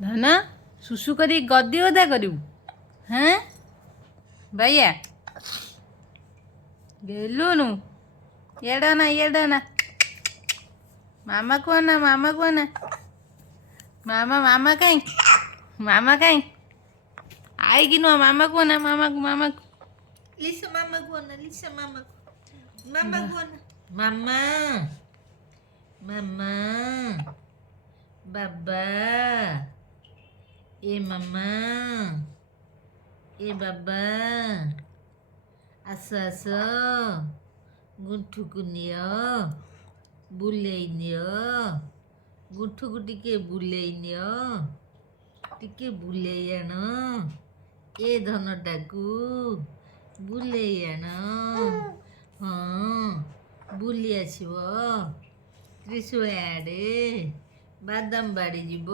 ଧନ ସୁସୁ କରି ଗଦି ଓଦା କରିବୁ। ହଁ ବାଇଆ ଗେଲୁନୁ ଇଆଡ଼େ ନା ମାମା କୁହ ନା ମାମା କାଇଁ ଆଇକି ନୁହଁ ମାମା କୁହ ନା ମାମାକୁ ଲିସା ମାମା କୁହ ନା ମାମା କୁହ ନା ମାମା ମାମା ବାବା ମାମା ବାବା ଆସ ଗୁଣ୍ଠୁକୁ ନିଅ ବୁଲେଇ ନିଅ ଗୁଣ୍ଠୁକୁ ଟିକେ ବୁଲେଇ ନିଅ ଟିକେ ବୁଲେଇ ଆଣ ଧନଟାକୁ ବୁଲେଇ ଆଣ। ହଁ ବୁଲି ଆସିବ ତ୍ରିଶୂଳ ଆଡ଼େ ବାଦାମ ବାଡ଼ି ଯିବ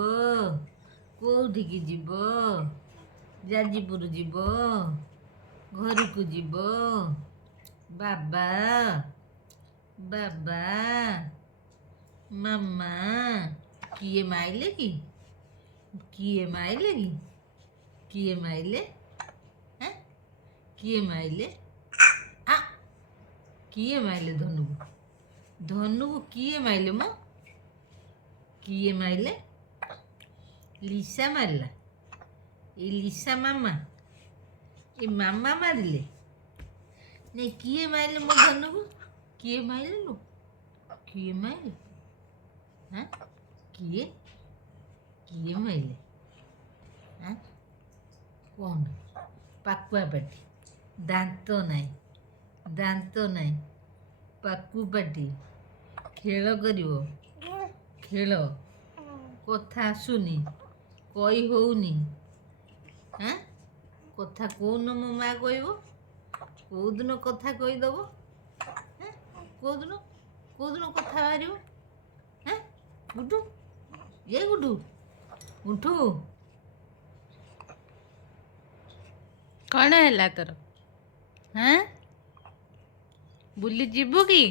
କୋଉଠିକି ଯିବ ଯାଜପୁର ଯିବ ଘରକୁ ଯିବ ବାବା ମାମା କିଏ ମାଇଲେ କି କିଏ ମାଇଲେ ଆ କିଏ ମାଇଲେ ଧନୁକୁ କିଏ ମାଇଲେ ମ କିଏ ମାଇଲେ ଲିସା ମାରିଲା ଲିସା ମାମା ମାମା ମାରିଲେ ନାଇଁ କିଏ ମାଇଲେ ମୋ ଧନୁକୁ କିଏ ମାଇଲେ ଲୋ କିଏ ମାଇଲେ କିଏ ମାଇଲେ କଣ ପାକୁଆ ପାଟି ଦାନ୍ତ ନାହିଁ ପାକୁ ପାଟି ଖେଳ କରିବ ଖେଳ କଥା ଆସୁନି କହି ହଉନି କଥା କୋଉଦିନ ମୋ ମା କହିବ କୋଉଦିନ କଥା କହିଦବ କୋଉଦିନ କଥା ବାହାରିବ ଗୁଡୁ ଗୁଣ୍ଠୁ କ'ଣ ହେଲା ତୋର? ବୁଲି ଯିବୁ କି?